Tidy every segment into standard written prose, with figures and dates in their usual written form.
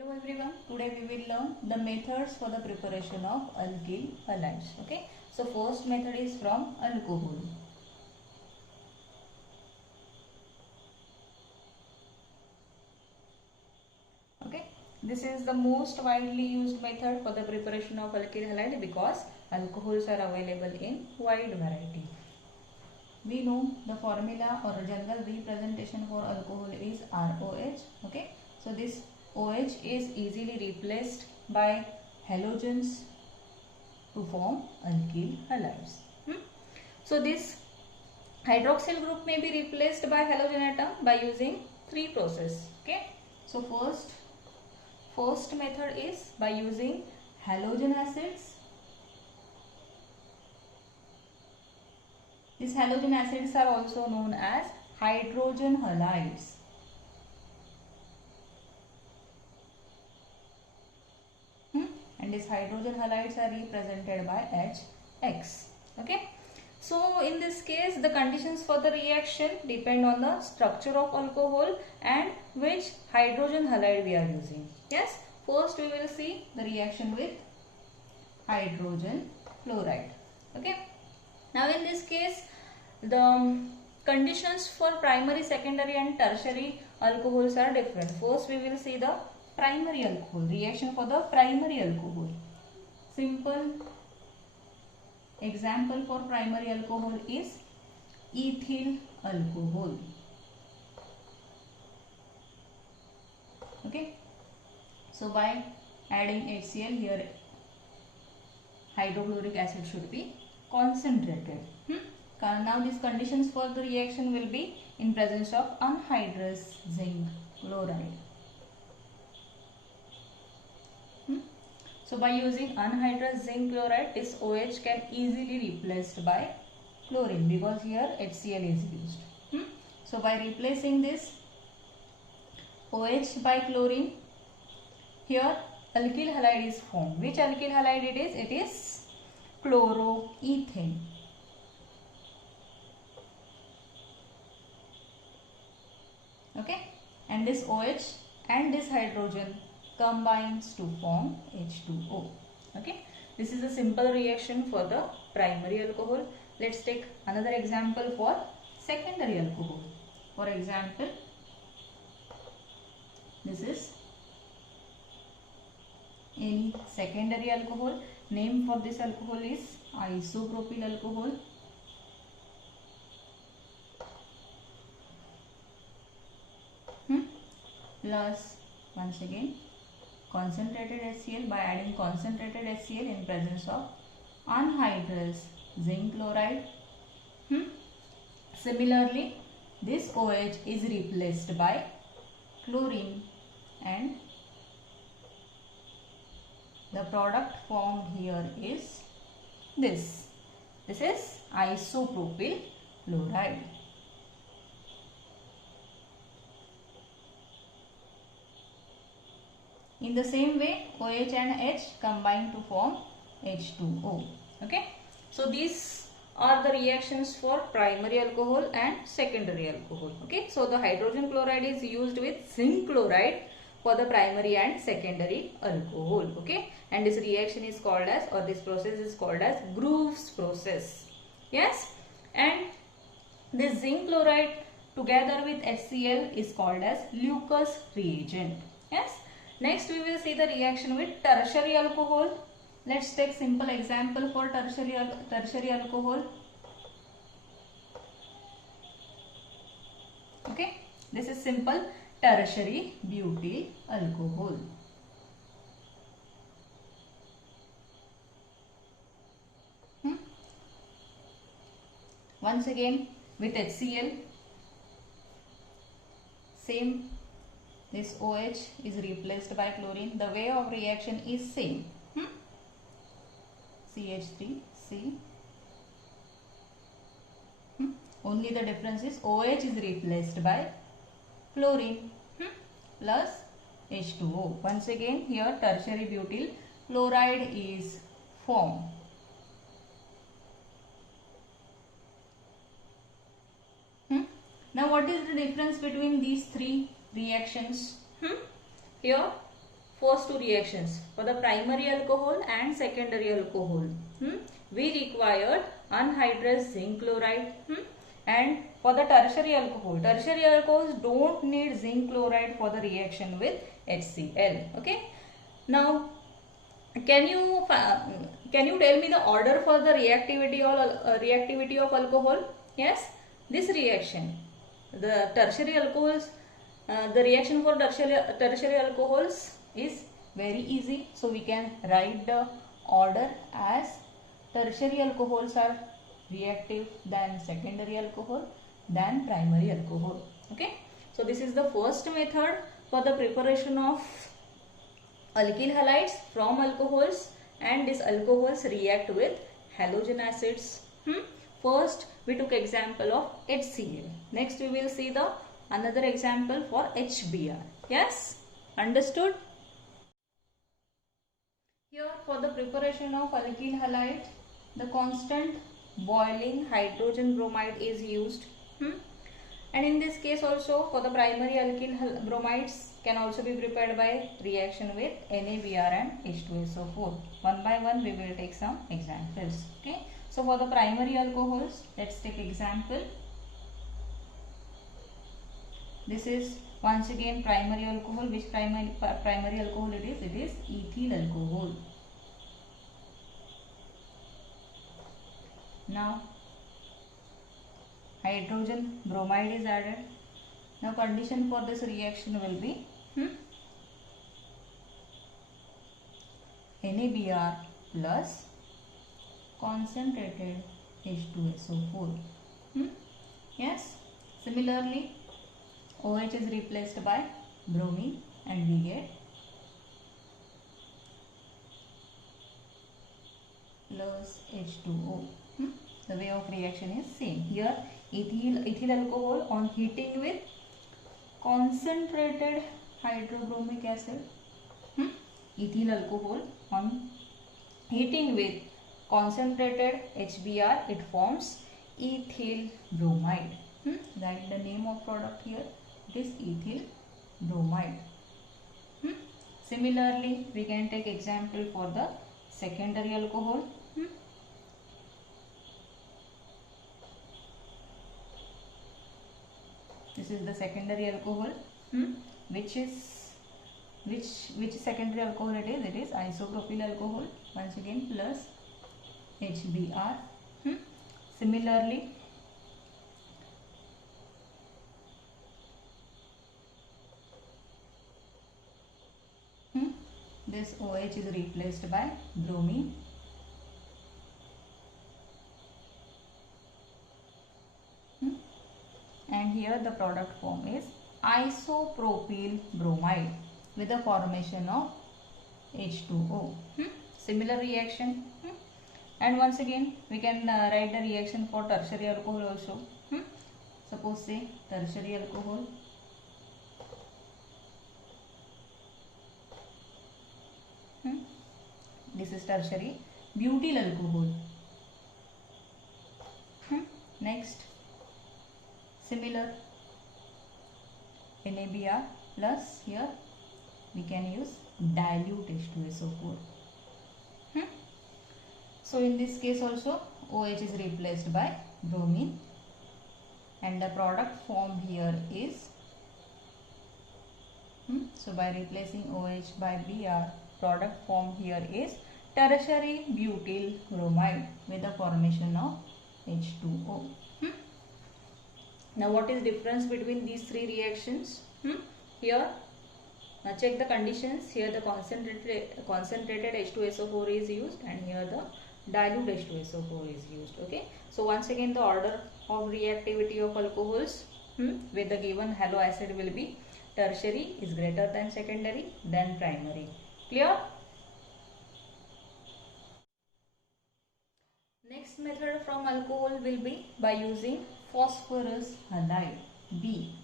Hello everyone, today we will learn the methods for the preparation of alkyl halides. Okay, so first method is from alcohol. Okay, this is the most widely used method for the preparation of alkyl halide because alcohols are available in wide variety. We know the formula or general representation for alcohol is ROH. Okay, so this OH is easily replaced by halogens to form alkyl halides. So this hydroxyl group may be replaced by halogen atom by using three processes. Okay, so first method is by using halogen acids. These halogen acids are also known as hydrogen halides. And these hydrogen halides are represented by HX. Okay. So in this case, the conditions for the reaction depend on the structure of alcohol and which hydrogen halide we are using. Yes. First we will see the reaction with hydrogen fluoride. Okay. Now in this case, the conditions for primary, secondary and tertiary alcohols are different. First we will see the primary alcohol, reaction for the primary alcohol. Simple example for primary alcohol is ethyl alcohol. Okay. So by adding HCl here, hydrochloric acid should be concentrated. Now these conditions for the reaction will be in presence of anhydrous zinc chloride. So by using anhydrous zinc chloride, this OH can easily be replaced by chlorine because here HCl is used. So by replacing this OH by chlorine, here alkyl halide is formed. Which alkyl halide it is? It is chloroethane. Okay, and this OH and this hydrogen combines to form H2O. Okay, this is a simple reaction for the primary alcohol. Let's take another example for secondary alcohol. For example, this is any secondary alcohol. Name for this alcohol is isopropyl alcohol. Plus once again concentrated HCl by adding concentrated HCl in presence of anhydrous zinc chloride. Similarly, this OH is replaced by chlorine and the product formed here is this. This is isopropyl chloride. In the same way, OH and H combine to form H2O. Okay. So these are the reactions for primary alcohol and secondary alcohol. Okay. So the hydrogen chloride is used with zinc chloride for the primary and secondary alcohol. Okay. And this reaction is called as, or this process is called as Grove's process. Yes. And this zinc chloride together with HCl is called as Lucas reagent. Yes. Next we will see the reaction with tertiary alcohol. Let's take simple example for tertiary alcohol. Okay, this is simple tertiary butyl alcohol. Once again with HCl, same. This OH is replaced by chlorine. The way of reaction is same. CH3C. Only the difference is OH is replaced by chlorine plus H2O. Once again here tertiary butyl chloride is formed. Now what is the difference between these three reactions? Here first two reactions for the primary alcohol and secondary alcohol. We required anhydrous zinc chloride. And for the tertiary alcohols don't need zinc chloride for the reaction with HCl. Okay. Now, can you tell me the order for the reactivity of alcohol? Yes, this reaction, the tertiary alcohols, the reaction for tertiary alcohols is very easy. So we can write the order as tertiary alcohols are reactive than secondary alcohol than primary alcohol. Okay. So this is the first method for the preparation of alkyl halides from alcohols, and these alcohols react with halogen acids. First we took example of HCl. Next we will see the another example for HBr. Yes, understood? Here for the preparation of alkyl halide, the constant boiling hydrogen bromide is used. And in this case also, for the primary alkyl bromides can also be prepared by reaction with NaBr and H2SO4. One by one we will take some examples. Okay. So for the primary alcohols, let's take example. This is once again primary alcohol. Which primary alcohol it is? It is ethyl alcohol. Now hydrogen bromide is added. Now condition for this reaction will be NaBr plus concentrated H2SO4. Yes. Similarly, OH is replaced by bromine and we get plus H2O. The way of reaction is same. Here ethyl alcohol on heating with concentrated hydrobromic acid. Ethyl alcohol on heating with concentrated HBr, it forms ethyl bromide. Write the name of product here. It is ethyl bromide. Similarly, we can take example for the secondary alcohol. This is the secondary alcohol. Which secondary alcohol it is? It is isopropyl alcohol. Once again plus HBr. Similarly, this OH is replaced by bromine. And here the product form is isopropyl bromide with the formation of H2O. Similar reaction. And once again we can write the reaction for tertiary alcohol also. Suppose say tertiary alcohol. This is tertiary butyl alcohol. Next, similar NaBr plus here we can use dilute H2SO4. So in this case also OH is replaced by bromine and the product formed here is so by replacing OH by Br, product formed here is tertiary butyl bromide with the formation of H2O. Now what is difference between these three reactions? Here check the conditions. Here the concentrated H2SO4 is used and here the dilute H2SO4 is used. Okay. So once again the order of reactivity of alcohols with the given halo acid will be tertiary is greater than secondary than primary. Clear? Next method from alcohol will be by using phosphorus halide B.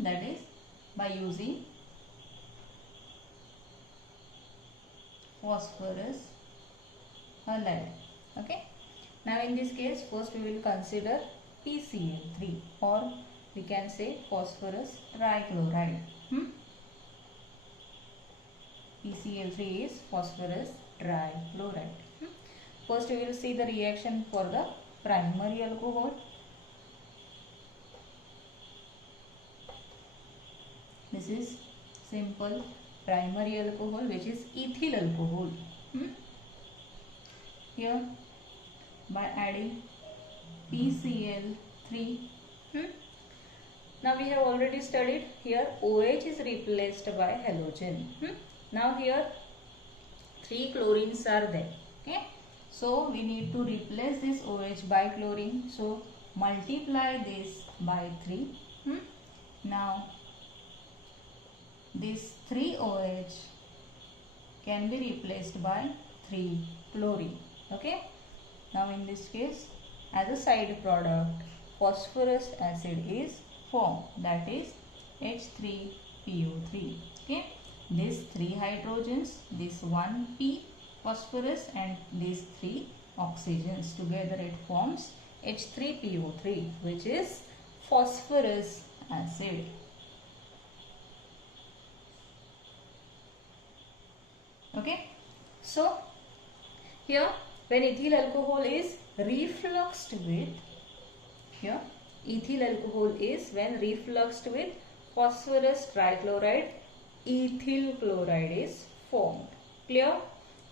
That is by using phosphorus halide. Okay. Now in this case first we will consider PCl3 or we can say phosphorus trichloride. PCl3 is phosphorus trichloride. First we will see the reaction for the primary alcohol. This is simple primary alcohol, which is ethyl alcohol. Here by adding PCl3. Now we have already studied here OH is replaced by halogen. Now here 3 chlorines are there. Okay, so we need to replace this OH by chlorine. So multiply this by 3. Now this 3 OH can be replaced by 3 chlorine. Okay, now in this case, as a side product, phosphorus acid is formed, that is H3PO3. Okay, these 3 hydrogens, this 1 P phosphorus and these 3 oxygens, together it forms H3PO3, which is phosphorus acid. Okay, so here when ethyl alcohol is refluxed with, here ethyl alcohol is when refluxed with phosphorus trichloride, ethyl chloride is formed. Clear?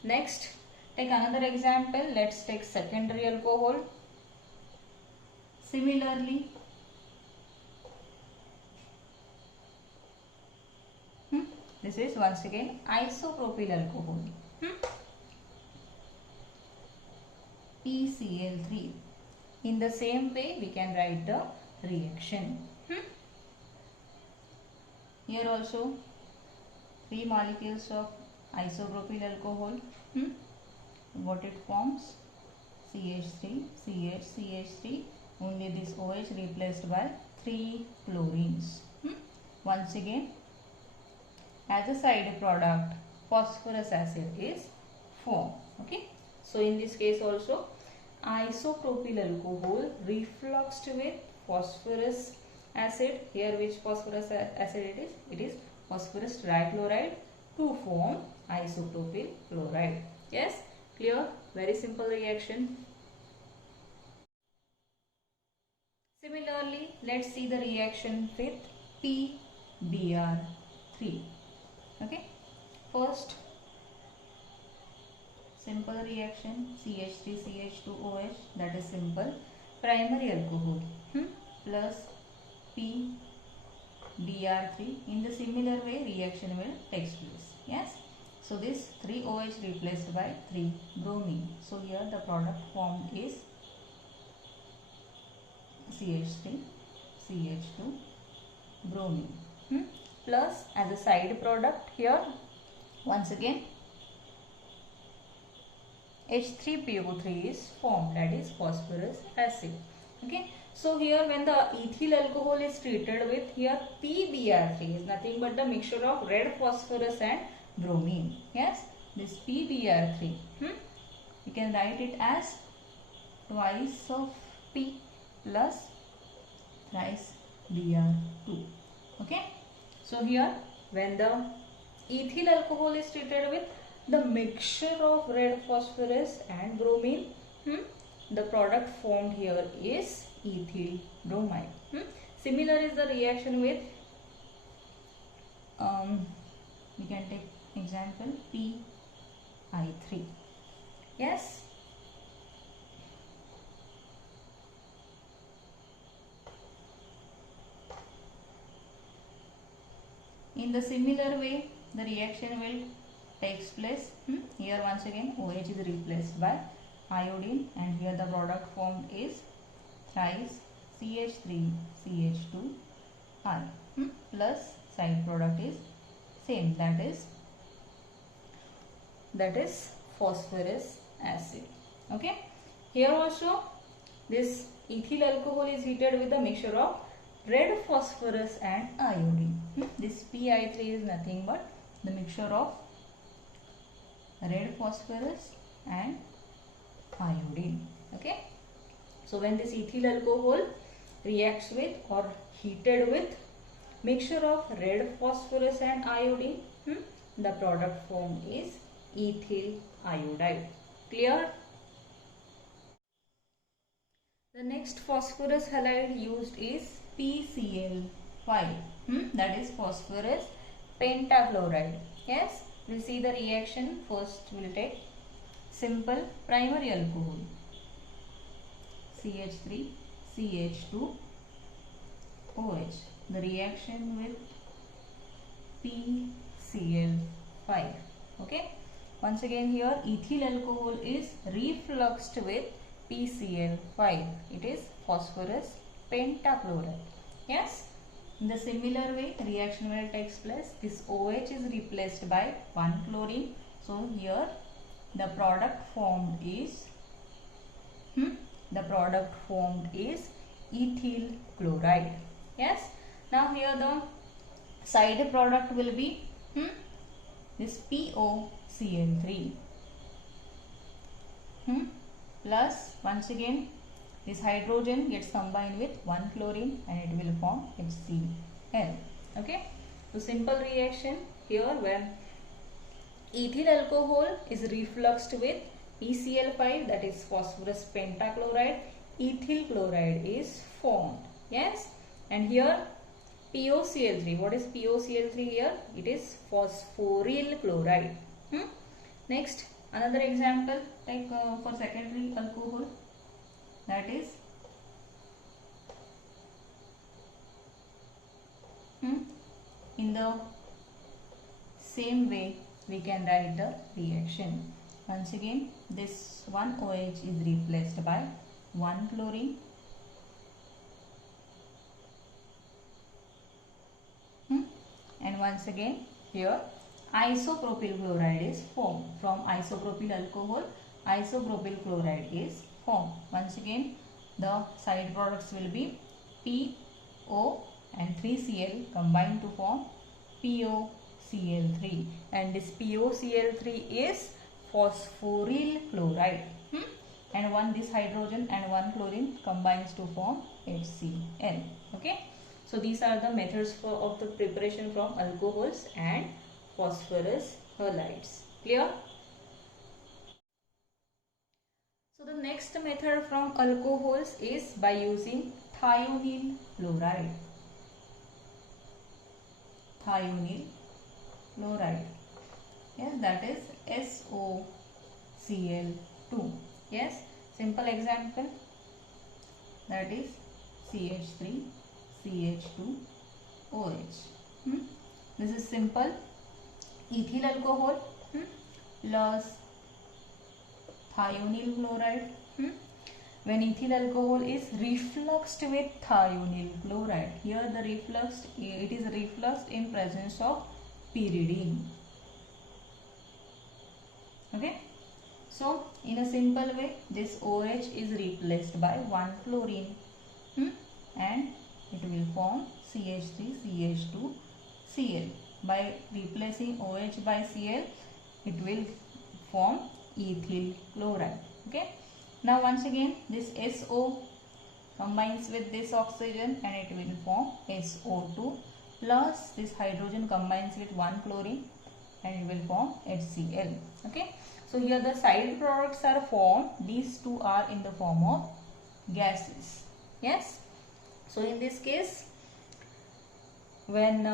Next, take another example. Let's take secondary alcohol. Similarly, this is once again isopropyl alcohol. PCl3. In the same way, we can write the reaction. Here also 3 molecules of isopropyl alcohol. What it forms? CH3, CH, CH3. Only this OH replaced by 3 chlorines. Once again, as a side product, phosphorus acid is formed. Okay, so in this case also isopropyl alcohol refluxed with phosphorus acid. Here which phosphorus acid it is? It is phosphorus trichloride to form isopropyl chloride. Yes, clear? Very simple reaction. Similarly, let's see the reaction with PBr3. Okay, first simple reaction CH3CH2OH, that is simple primary alcohol, plus PBr3. In the similar way reaction will take place. Yes, so this 3 OH replaced by 3 bromine. So here the product formed is CH3 CH2 bromine, plus as a side product here once again H3PO3 is formed, that is phosphorus acid. Okay, so here when the ethyl alcohol is treated with, here PBr3 is nothing but the mixture of red phosphorus and bromine. Yes, this PBr3, you can write it as twice of P plus thrice Br2. Okay, so here when the ethyl alcohol is treated with the mixture of red phosphorus and bromine, the product formed here is ethyl bromide. Similar is the reaction with we can take example PI3. Yes, in the similar way the reaction will takes place. Here once again OH is replaced by iodine and here the product formed is thrice CH3 CH2 I plus side product is same, that is phosphorus acid. Okay, here also this ethyl alcohol is heated with a mixture of red phosphorus and iodine. This PI3 is nothing but the mixture of red phosphorus and iodine. Okay, so when this ethyl alcohol reacts with or heated with mixture of red phosphorus and iodine, the product formed is ethyl iodide. Clear? The next phosphorus halide used is PCl5. That is phosphorus pentachloride. Yes, we'll see the reaction. First we'll take simple primary alcohol, CH3 CH2 OH. The reaction with PCl5. Okay, once again here ethyl alcohol is refluxed with PCl5. It is phosphorus pentachloride. Yes, in the similar way reaction will take place. This OH is replaced by 1 chlorine. So here the product formed is ethyl chloride. Yes, now here the side product will be this POCl3 plus once again this hydrogen gets combined with 1 chlorine and it will form HCl. Okay, so simple reaction here when ethyl alcohol is refluxed with PCl5, that is phosphorus pentachloride, ethyl chloride is formed. Yes, and here POCl3. What is POCl3 here? It is phosphoryl chloride. Next, another example like for secondary alcohol, that is in the same way we can write the reaction. Once again this one OH is replaced by 1 chlorine and once again here isopropyl chloride is formed. From isopropyl alcohol isopropyl chloride is formed. Once again the side products will be PO and 3Cl combined to form POCl3, and this POCl3 is phosphoryl chloride and this hydrogen and 1 chlorine combines to form HCl. Okay, so these are the methods of the preparation from alcohols and phosphorus halides. Clear? So the next method from alcohols is by using thionyl chloride. Yes, that is SOCl2. Yes, simple example, that is CH3 CH2 OH. This is simple ethyl alcohol plus thionyl chloride. When ethyl alcohol is refluxed with thionyl chloride, here the it is refluxed in presence of pyridine. Okay, so in a simple way this OH is replaced by 1 chlorine and it will form CH3 CH2 Cl. By replacing OH by Cl, it will form ethyl chloride. Okay, now once again this SO combines with this oxygen and it will form SO2 plus this hydrogen combines with 1 chlorine and it will form HCl. Okay, so here the side products are formed. These two are in the form of gases. Yes, so in this case when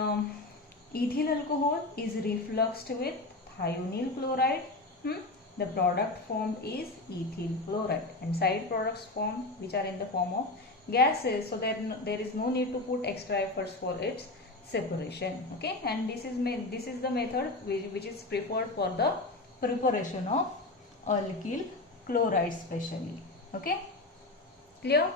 ethyl alcohol is refluxed with thionyl chloride, the product formed is ethyl chloride, and side products formed which are in the form of gases, so there is no need to put extra efforts for its separation. Okay, and this is the method which is preferred for the preparation of alkyl chloride specially. Okay, clear?